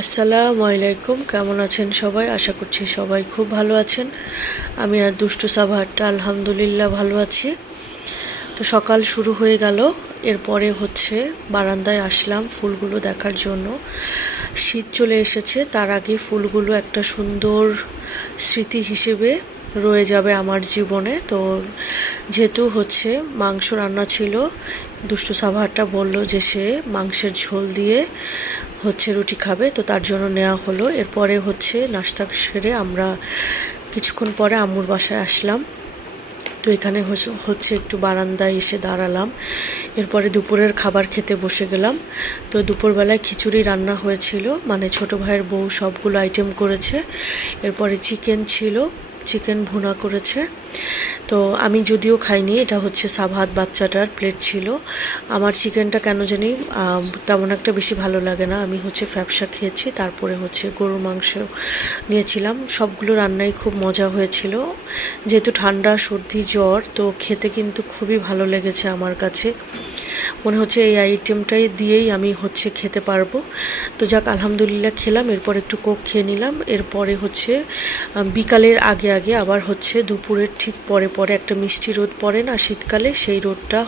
আসসালামু আলাইকুম, কেমন আছেন সবাই? আশা করছি সবাই খুব ভালো আছেন। আমি আর দুষ্টু সাভারটা আলহামদুলিল্লাহ ভালো আছি। তো সকাল শুরু হয়ে গেল, এরপরে বারান্দায় আসলাম ফুলগুলো দেখার জন্য। শীত চলে এসেছে, তার আগে ফুলগুলো একটা সুন্দর স্মৃতি হিসেবে রয়ে যাবে আমার জীবনে। তো যেহেতু মাংস রান্না ছিল, দুষ্টু সাভারটা বলল যে সে মাংসের ঝোল দিয়ে রুটি খাবে, তো তার জন্য নেওয়া হলো। এরপরে নাস্তা সেরে আমরা কিছুক্ষণ পরে আম্মুর বাসায় আসলাম। তো এখানে একটু বারান্দায় এসে দাঁড়ালাম। এরপরে দুপুরের খাবার খেতে বসে গেলাম। তো দুপুরবেলায় খিচুড়ি রান্না হয়েছিল, মানে ছোটো ভাইয়ের বউ সবগুলো আইটেম করেছে। এরপরে চিকেন ছিল, চিকেন ভুনা করেছে। তো আমি যদিও খাইনি, এটা সাভাত বাচ্চাটার প্লেট ছিল। আমার চিকেনটা কেন জানি তেমন একটা বেশি ভালো লাগে না। আমি ফ্যাপসা খেয়েছি, তারপরে গরুর মাংস নিয়েছিলাম। সবগুলো রান্নাই খুব মজা হয়েছিল। যেহেতু ঠান্ডা সর্দি জ্বর, তো খেতে কিন্তু খুবই ভালো লেগেছে আমার কাছে। মনে হচ্ছে এই আইটেমটাই দিয়েই আমি খেতে পারবো। তো যাক, আলহামদুলিল্লাহ খেলাম। এরপর একটু কোক খেয়ে নিলাম। এরপরে বিকালের আগে আগে আবার দুপুরের ঠিক পরে পরে একটা মিষ্টি রোদ পড়ে না শীতকালে, সেই রোদটা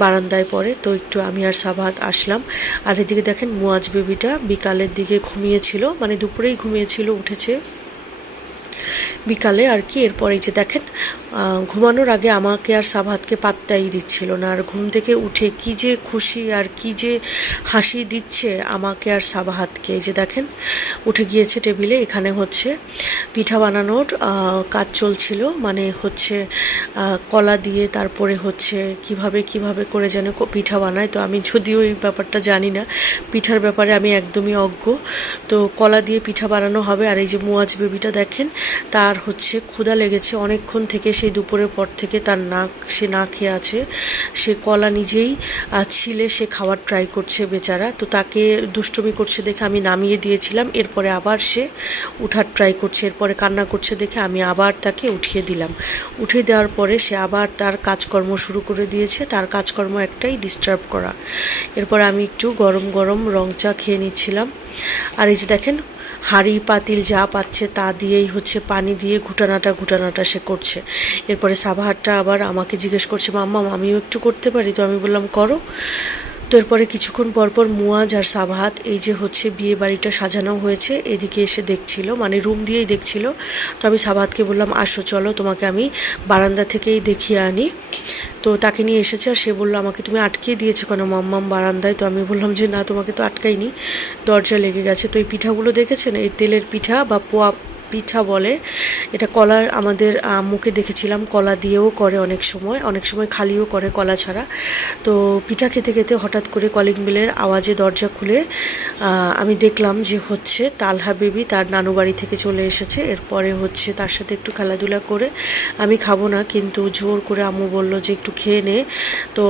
বারান্দায় পড়ে। তো একটু আমি আর সাবাত আসলাম। আর এদিকে দেখেন মুয়াজ বেবিটা বিকালের দিকে ঘুমিয়েছিল, মানে দুপুরেই ঘুমিয়েছিল, উঠেছে বিকালে আর কি। এরপরে যে দেখেন ঘুমানোর আগে আমাকে আর সাবাতকে পাত্তাই দিচ্ছিল না। আর ঘুম থেকে উঠে কি যে খুশি আর কি যে হাসি দিচ্ছে আমাকে আর সাবাহাতকে। এই যে দেখেন উঠে গিয়েছে টেবিলে। এখানে পিঠা বানানোর কাজ চলছিল, মানে কলা দিয়ে তারপরে কিভাবে কিভাবে করে যেন পিঠা বানায়। তো আমি যদিও এই ব্যাপারটা জানি না, পিঠার ব্যাপারে আমি একদমই অজ্ঞ। তো কলা দিয়ে পিঠা বানানো হবে। আর এই যে মুয়াজ বেবিটা দেখেন, তার ক্ষুধা লেগেছে অনেকক্ষণ থেকে, সেই দুপুরের পর থেকে তার সে না খেয়ে আছে। সে কলা নিজেই ছিলে সে খাওয়ার ট্রাই করছে বেচারা। তো তাকে দুষ্টুমি করছে দেখে আমি নামিয়ে দিয়েছিলাম। এরপরে আবার সে উঠার ট্রাই করছে, এরপরে কান্না করছে দেখে আমি আবার তাকে উঠিয়ে দিলাম। উঠিয়ে দেওয়ার পরে সে আবার তার কাজকর্ম শুরু করে দিয়েছে। তার কাজকর্ম একটাই, ডিস্টার্ব করা। এরপরে আমি একটু গরম গরম রং চা খেয়ে নিচ্ছিলাম। আর এই যে দেখেন হাঁড়ি পাতিল যা পাচ্ছে তা দিয়েই পানি দিয়ে ঘুটানাটা সে করছে। এরপরে সাবাহারটা আবার আমাকে জিজ্ঞেস করছে, মাম্মা আমিও একটু করতে পারি? তো আমি বললাম করো। তো এরপরে কিছুক্ষণ পরপর মুয়াজ আর সাবাহাত এই যে বিয়ে বাড়িটা সাজানো হয়েছে এদিকে এসে দেখছিল, মানে রুম দিয়েই দেখছিল। তো আমি সাবাহাতকে বললাম আসো চলো তোমাকে আমি বারান্দা থেকেই দেখিয়ে আনি। তো তাকে নিয়ে এসেছে। আর সে বললো আমাকে তুমি আটকিয়ে দিয়েছো কেন মাম্মাম বারান্দায়? তো আমি বললাম যে না, তোমাকে তো আটকাইনি, দরজা লেগে গেছে। তো এই পিঠাগুলো দেখেছেন, এই তেলের পিঠা বা পোয়া পিঠা বলে। এটা কলার, আমাদের আম্মুকে দেখেছিলাম কলা দিয়েও করে, অনেক সময় খালিও করে কলা ছাড়া। তো পিঠা খেতে খেতে হঠাৎ করে কলিং বেলের আওয়াজে দরজা খুলে আমি দেখলাম যে তালহা বেবি তার নানু বাড়ি থেকে চলে এসেছে। এরপরে তার সাথে একটু খেলাধুলা করে, আমি খাবো না কিন্তু জোর করে আম্মু বললো যে একটু খেয়ে নে। তো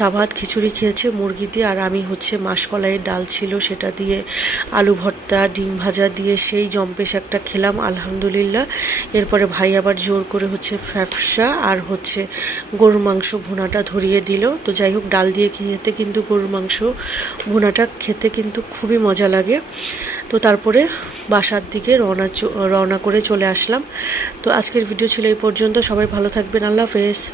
সাবাত খিচুড়ি খেয়েছে মুরগি দিয়ে, আর আমি মাসকলাইয়ের ডাল ছিল সেটা দিয়ে আলু ভর্তা ডিম ভাজা দিয়ে সেই জম্পেশ একটা খেলাম আলহামদুলিল্লাহ। এরপরে ভাই আবার জোর করে ফ্যাপসা আর গরুর মাংস ভুনাটা ধরিয়ে দিল। তো যাই হোক, ডাল দিয়ে খেতে কিন্তু গরুর মাংস ভুনাটা খেতে কিন্তু খুবই মজা লাগে। তো তারপরে বাসার দিকে রওনা করে চলে আসলাম। তো আজকের ভিডিও ছিল এই পর্যন্ত। সবাই ভালো থাকবেন, আল্লাহ হাফেজ।